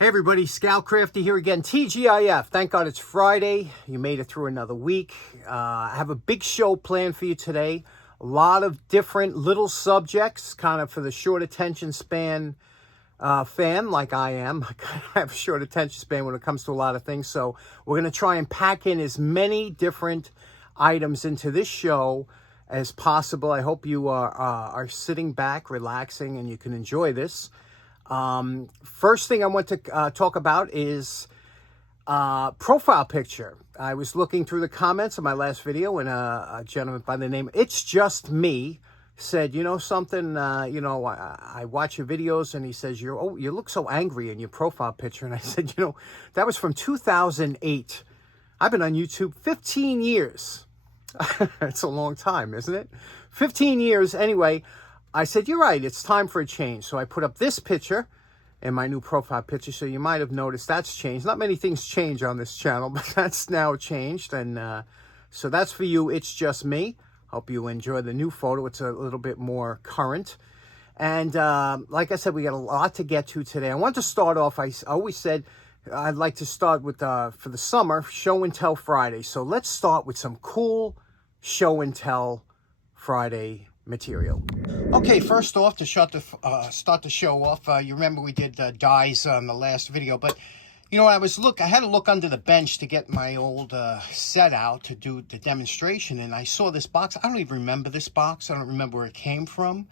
Hey everybody, Scoutcrafty here again, TGIF. Thank God it's Friday. You made it through another week. I have a big show planned for you today. A lot of different little subjects, kind of for the short attention span fan like I am. I kind of have a short attention span when it comes to a lot of things. So we're going to try and pack in as many different items into this show as possible. I hope you are sitting back, relaxing, and you can enjoy this. First thing I want to talk about is profile picture. I was looking through the comments of my last video, and a gentleman by the name It's Just Me said, you know something, I watch your videos, and he says, you look so angry in your profile picture. And I said, that was from 2008. I've been on YouTube 15 years. It's a long time, isn't it? 15 years. Anyway, I said, you're right, it's time for a change. So I put up this picture in my new profile picture. So you might have noticed that's changed. Not many things change on this channel, but that's now changed. And so that's for you, It's Just Me. Hope you enjoy the new photo. It's a little bit more current. And like I said, we got a lot to get to today. I want to start off, I always said I'd like to start with, for the summer, Show and Tell Friday. So let's start with some cool Show and Tell Friday material. Okay, first off, to start the show off, you remember we did dies on the last video, but I had to look under the bench to get my old set out to do the demonstration, and I saw this box. I don't even remember this box. I don't remember where it came from,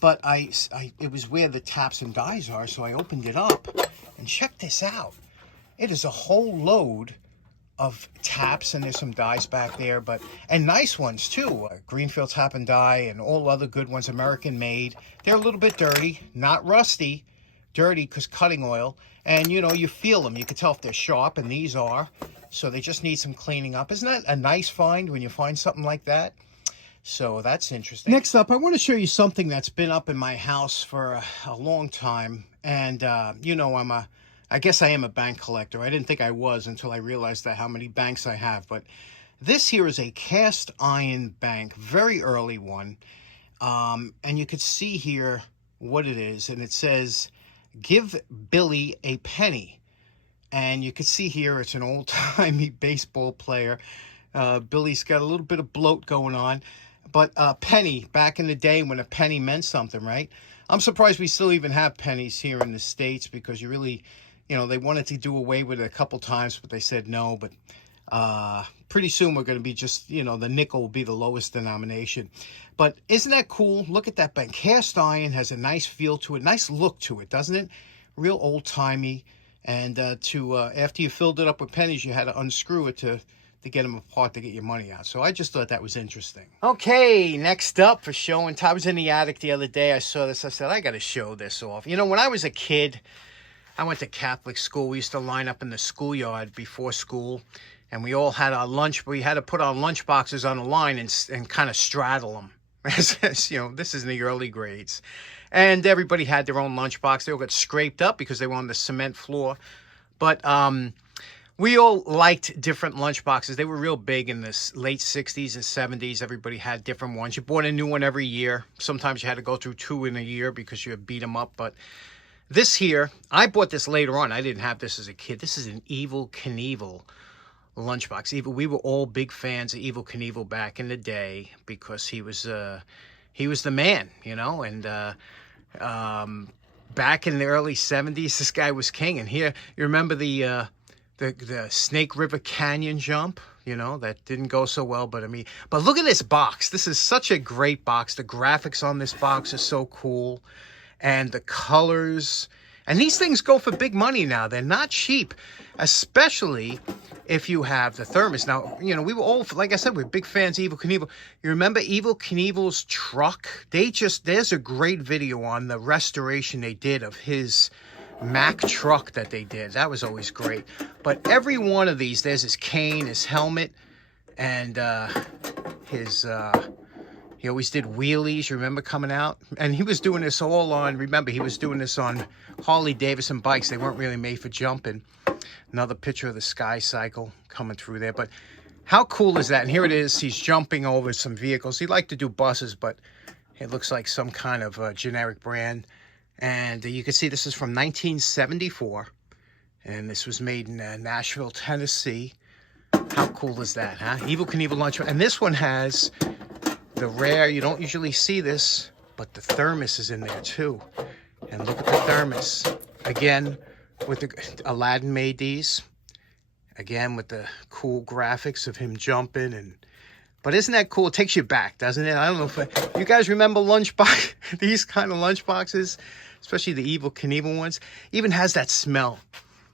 but it was where the taps and dies are, so I opened it up, and check this out. It is a whole load of taps, and there's some dies back there, and nice ones too. Greenfield tap and die and all other good ones, American made. They're a little bit dirty, not rusty, dirty because cutting oil, and you feel them. You can tell if they're sharp, and these are, so they just need some cleaning up. Isn't that a nice find when you find something like that? So that's interesting. Next up, I want to show you something that's been up in my house for a long time, and I guess I am a bank collector. I didn't think I was until I realized how many banks I have. But this here is a cast iron bank, very early one. And you could see here what it is. And it says, "Give Billy a penny." And you could see here it's an old-timey baseball player. Billy's got a little bit of bloat going on. But penny, back in the day when a penny meant something, right? I'm surprised we still even have pennies here in the States, because you really... they wanted to do away with it a couple times, but they said no. But pretty soon we're going to be just, the nickel will be the lowest denomination. But isn't that cool? Look at that bank. Cast iron has a nice feel to it, nice look to it, doesn't it? Real old-timey. And after you filled it up with pennies, you had to unscrew it to get them apart to get your money out. So I just thought that was interesting. Okay, next up for show and tell. I was in the attic the other day. I saw this. I said, I got to show this off. When I was a kid, I went to Catholic school. We used to line up in the schoolyard before school, and we all had our lunch. We had to put our lunch boxes on a line and kind of straddle them. This is in the early grades. And everybody had their own lunch box. They all got scraped up because they were on the cement floor. But we all liked different lunch boxes. They were real big in the late 60s and 70s. Everybody had different ones. You bought a new one every year. Sometimes you had to go through 2 in a year because you had beat them up. But this here, I bought this later on. I didn't have this as a kid. This is an Evel Knievel lunchbox. We were all big fans of Evel Knievel back in the day, because he was the man, and back in the early 70s, this guy was king. And here, you remember the Snake River Canyon jump, that didn't go so well, but look at this box. This is such a great box. The graphics on this box are so cool. And the colors, and these things go for big money now. They're not cheap, especially if you have the thermos. Now, we were all, like I said, we're big fans of Evel Knievel. You remember Evel Knievel's truck? There's a great video on the restoration they did of his Mack truck that they did. That was always great. But every one of these, there's his cane, his helmet, and his... He always did wheelies, remember, coming out? And he was doing this all on, remember, he was doing this on Harley Davidson bikes. They weren't really made for jumping. Another picture of the Sky Cycle coming through there. But how cool is that? And here it is. He's jumping over some vehicles. He liked to do buses, but it looks like some kind of generic brand. And you can see this is from 1974. And this was made in Nashville, Tennessee. How cool is that, huh? Evel Knievel lunchbox. And this one has the rare, you don't usually see this, but the thermos is in there too. And look at the thermos. Again, with the Aladdin made these. Again, with the cool graphics of him jumping. But isn't that cool? It takes you back, doesn't it? I don't know if you guys remember lunchbox, these kind of lunchboxes, especially the Evel Knievel ones. Even has that smell,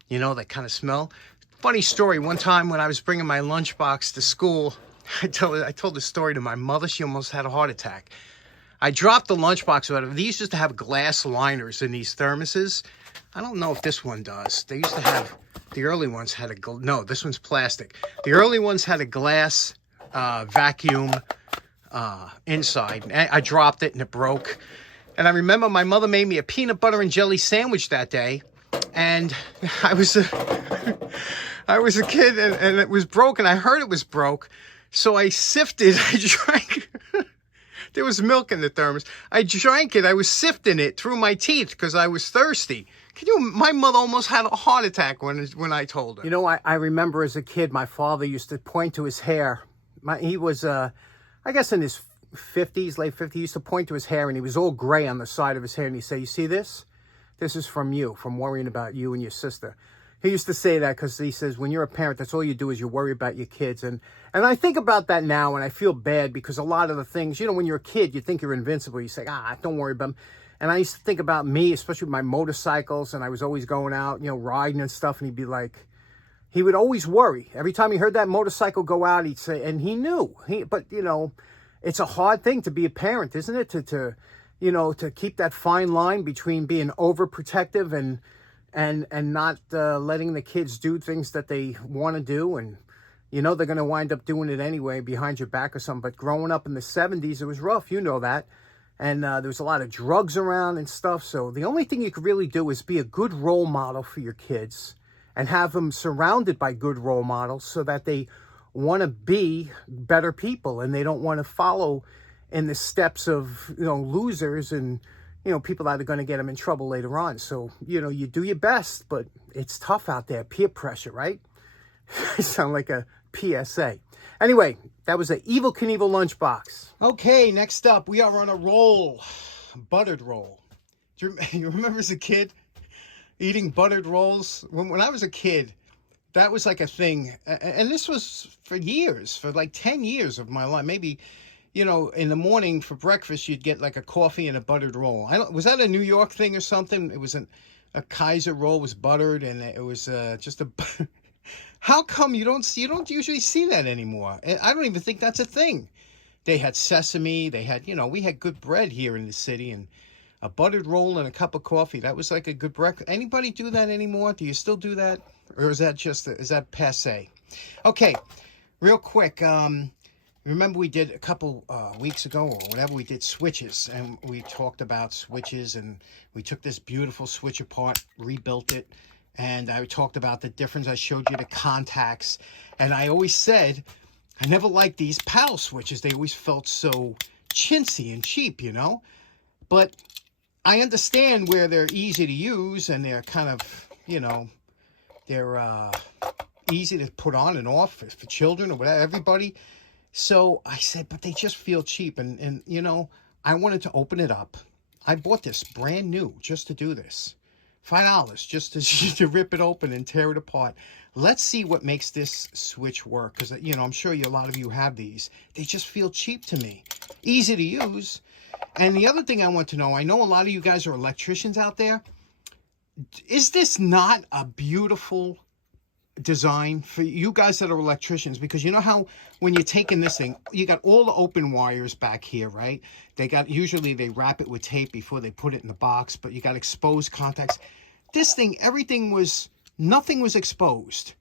you know, that kind of smell. Funny story, one time when I was bringing my lunchbox to school, I told the story to my mother. She almost had a heart attack. I dropped the lunchbox out of these used to have glass liners in these thermoses. I don't know if this one does. They used to have, the early ones had no, this one's plastic. The early ones had a glass vacuum inside. I dropped it and it broke. And I remember my mother made me a peanut butter and jelly sandwich that day. And I was a kid and it was broken. I heard it was broke. So I sifted, I drank. There was milk in the thermos. I drank it. I was sifting it through my teeth because I was thirsty. My mother almost had a heart attack when I told her. You know, I remember as a kid, my father used to point to his hair. He was, I guess in his 50s, late 50s, he used to point to his hair and he was all gray on the side of his hair. And he'd say, you see this? This is from you, from worrying about you and your sister. He used to say that because he says, when you're a parent, that's all you do is you worry about your kids. And I think about that now and I feel bad because a lot of the things, you know, when you're a kid, you think you're invincible. You say, don't worry about them. And I used to think about me, especially with my motorcycles. And I was always going out, you know, riding and stuff. And he'd be like, he would always worry. Every time he heard that motorcycle go out, he'd say, and he knew. But, you know, it's a hard thing to be a parent, isn't it? To you know, to keep that fine line between being overprotective and not letting the kids do things that they want to do. And, you know, they're going to wind up doing it anyway behind your back or something. But growing up in the 70s, it was rough. You know that. And there was a lot of drugs around and stuff. So the only thing you could really do is be a good role model for your kids and have them surrounded by good role models so that they want to be better people and they don't want to follow in the steps of, you know, losers and, you know, people that are going to get them in trouble later on. So, you know, you do your best, but it's tough out there. Peer pressure, right? I sound like a PSA. Anyway, that was an Evel Knievel lunchbox. Okay, next up, we are on a roll. Buttered roll. Do you remember as a kid eating buttered rolls? When I was a kid, that was like a thing. And this was for years, for like 10 years of my life. Maybe, you know, in the morning for breakfast, you'd get like a coffee and a buttered roll. Was that a New York thing or something? It was a Kaiser roll was buttered and it was just a... How come you don't usually see that anymore? I don't even think that's a thing. They had sesame. They had, you know, we had good bread here in the city and a buttered roll and a cup of coffee. That was like a good breakfast. Anybody do that anymore? Do you still do that? Or is that is that passe? Okay, real quick. Remember we did a couple weeks ago or whatever, we did switches and we talked about switches and we took this beautiful switch apart, rebuilt it. And I talked about the difference. I showed you the contacts. And I always said, I never liked these paddle switches. They always felt so chintzy and cheap, you know. But I understand where they're easy to use and they're kind of, you know, they're easy to put on and off for children or whatever, everybody. So I said, but they just feel cheap. And you know, I wanted to open it up. I bought this brand new just to do this. $5 just to rip it open and tear it apart. Let's see what makes this switch work. Because, you know, I'm sure a lot of you have these. They just feel cheap to me. Easy to use. And the other thing I want to know, I know a lot of you guys are electricians out there. Is this not a beautiful design for you guys that are electricians? Because you know how when you're taking this thing, you got all the open wires back here, right? Usually they wrap it with tape before they put it in the box, but you got exposed contacts. This thing, nothing was exposed.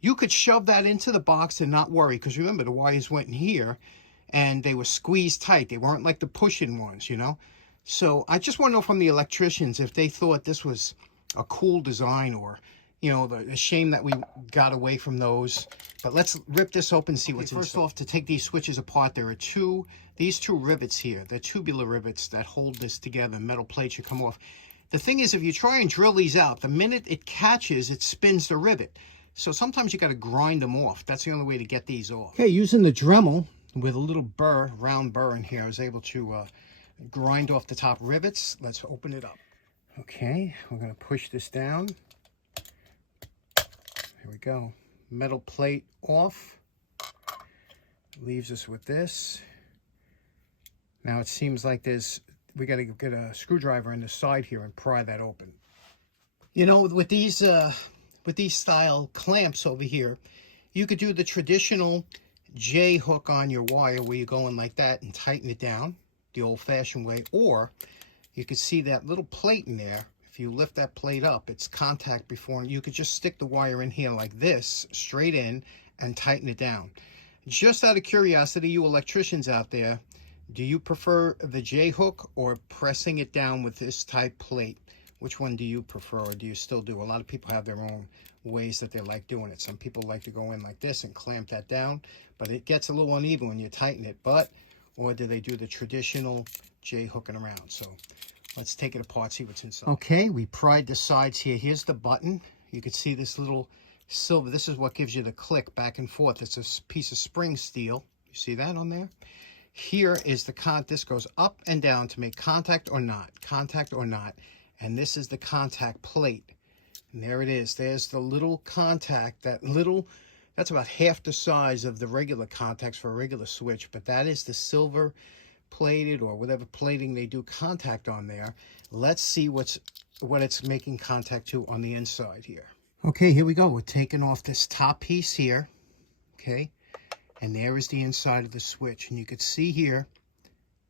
You could shove that into the box and not worry, because remember the wires went in here and they were squeezed tight. They weren't like the push-in ones, you know? So I just want to know from the electricians if they thought this was a cool design or, you know, the shame that we got away from those. But let's rip this open and see what's inside. First off, to take these switches apart, there are these two rivets here. They're tubular rivets that hold this together. Metal plate should come off. The thing is, if you try and drill these out, the minute it catches, it spins the rivet. So sometimes you got to grind them off. That's the only way to get these off. Okay, using the Dremel with a little burr, round burr in here, I was able to grind off the top rivets. Let's open it up. Okay, we're going to push this down. Here we go. Metal plate off. Leaves us with this. Now it seems like we got to get a screwdriver in the side here and pry that open. You know, with these style clamps over here, you could do the traditional J hook on your wire where you go in like that and tighten it down the old-fashioned way, or you could see that little plate in there. If you lift that plate up, it's contact before, and you could just stick the wire in here like this, straight in, and tighten it down. Just out of curiosity, you electricians out there, do you prefer the J hook or pressing it down with this type plate? Which one do you prefer, or do you still do? A lot of people have their own ways that they like doing it. Some people like to go in like this and clamp that down, but it gets a little uneven when you tighten it. Or do they do the traditional J hooking around? So let's take it apart, see what's inside. Okay, we pried the sides here. Here's the button. You can see this little silver. This is what gives you the click back and forth. It's a piece of spring steel. You see that on there? Here is the this goes up and down to make contact or not. Contact or not. And this is the contact plate. And there it is. There's the little contact. That's about half the size of the regular contacts for a regular switch. But that is the silver plated, or whatever plating they do contact on there. Let's see what it's making contact to on the inside here. Okay, here we go. We're taking off this top piece here. Okay. And there is the inside of the switch. And you can see here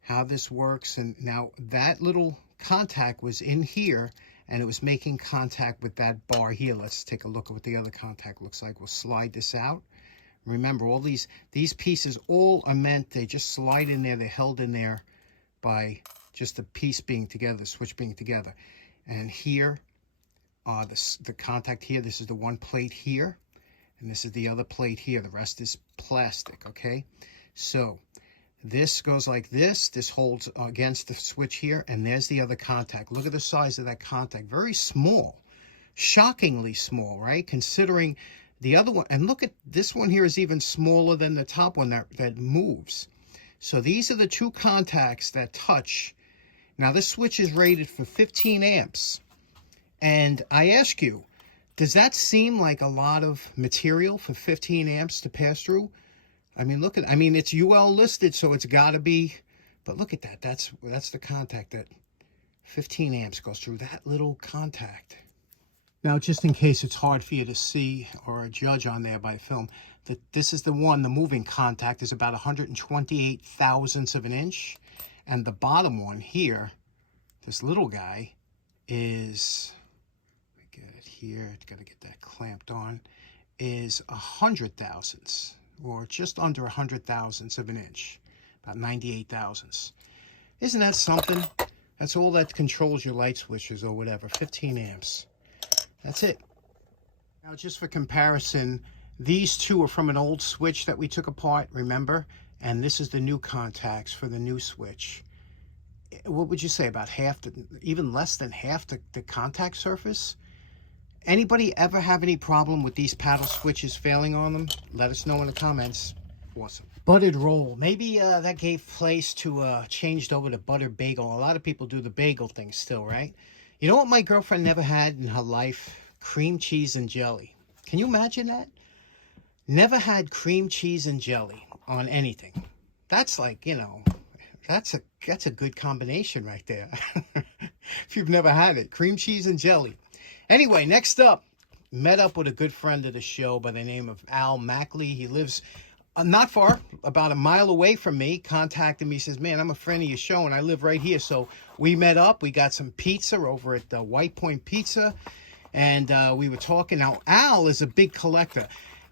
how this works. And now that little contact was in here, and it was making contact with that bar here. Let's take a look at what the other contact looks like. We'll slide this out. Remember, all these pieces all are meant, they just slide in there. They're held in there by just the piece being together, the switch being together. And here, the contact here, this is the one plate here. And this is the other plate here. The rest is plastic, okay? So this goes like this. This holds against the switch here. And there's the other contact. Look at the size of that contact. Very small. Shockingly small, right? Considering the other one. And look at this one here is even smaller than the top one that moves. So these are the two contacts that touch. Now this switch is rated for 15 amps. And I ask you, does that seem like a lot of material for 15 amps to pass through? I mean, it's UL listed, so it's got to be, but look at that. That's the contact that 15 amps goes through, that little contact. Now, just in case it's hard for you to see or judge on there by film, this is the one, the moving contact is about 128 thousandths of an inch. And the bottom one here, this little guy, is, let me get it here, got to get that clamped on, is 100 thousandths, or just under 100 thousandths of an inch, about 98 thousandths. Isn't that something? That's all that controls your light switches or whatever, 15 amps. That's it. Now, just for comparison, these two are from an old switch that we took apart, remember? And this is the new contacts for the new switch. What would you say, about half, even less than half the contact surface? Anybody ever have any problem with these paddle switches failing on them? Let us know in the comments. Awesome. Buttered roll. Maybe that gave place to changed over to buttered bagel. A lot of people do the bagel thing still, right? You know what my girlfriend never had in her life? Cream cheese and jelly. Can you imagine that? Never had cream cheese and jelly on anything. That's like, you know, that's a good combination right there. If you've never had it, cream cheese and jelly. Anyway, next up, met up with a good friend of the show by the name of Al Mackley. He lives not far, about a mile away from me. Contacted me, says, man, I'm a friend of your show and I live right here. So we met up, we got some pizza over at White Point Pizza, and we were talking. Now, Al is a big collector,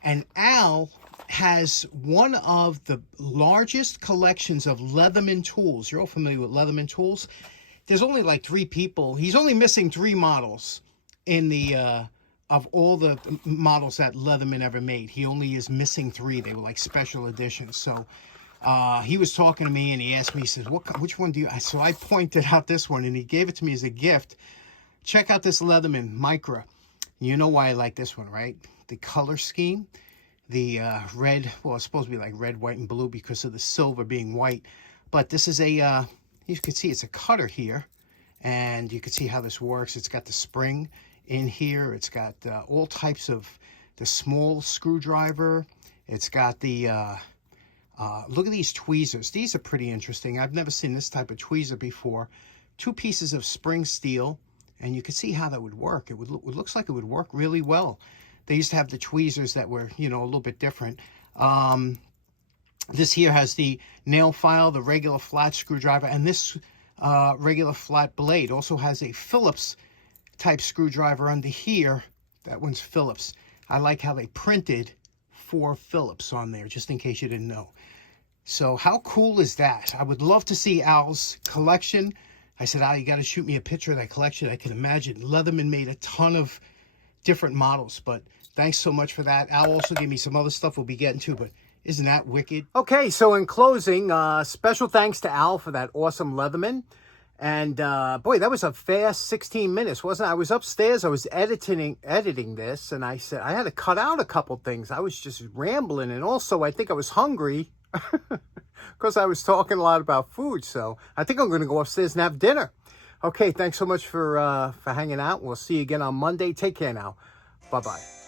and Al has one of the largest collections of Leatherman tools. You're all familiar with Leatherman tools. There's only like 3 people. He's only missing 3 models in the of all the models that Leatherman ever made. He only is missing 3. They were like special editions. So he was talking to me and he asked me, he says, which one do you? So I pointed out this one, and he gave it to me as a gift. check out this Leatherman Micra. You know why I like this one, right? The color scheme, the red, well, it's supposed to be like red, white, and blue because of the silver being white. But this is a, you can see it's a cutter here. And you can see how this works. It's got the spring in here. It's got all types of the small screwdriver. It's got the, look at these tweezers. These are pretty interesting. I've never seen this type of tweezer before. 2 pieces of spring steel. And you can see how that would work. It looks like it would work really well. They used to have the tweezers that were, you know, a little bit different. This here has the nail file, the regular flat screwdriver, and this regular flat blade also has a Phillips type screwdriver under here. That one's Phillips. I like how they printed 4 Phillips on there, just in case you didn't know. So how cool is that? I would love to see Al's collection. I said, Al, you got to shoot me a picture of that collection. I can imagine Leatherman made a ton of different models, but thanks so much for that. Al also gave me some other stuff we'll be getting to, but isn't that wicked? Okay, so in closing, special thanks to Al for that awesome Leatherman. And boy, that was a fast 16 minutes, wasn't it? I was upstairs, I was editing this, and I said I had to cut out a couple things. I was just rambling, and also I think I was hungry because I was talking a lot about food. So I think I'm going to go upstairs and have dinner. Okay, thanks so much for hanging out. We'll see you again on Monday. Take care now. Bye-bye.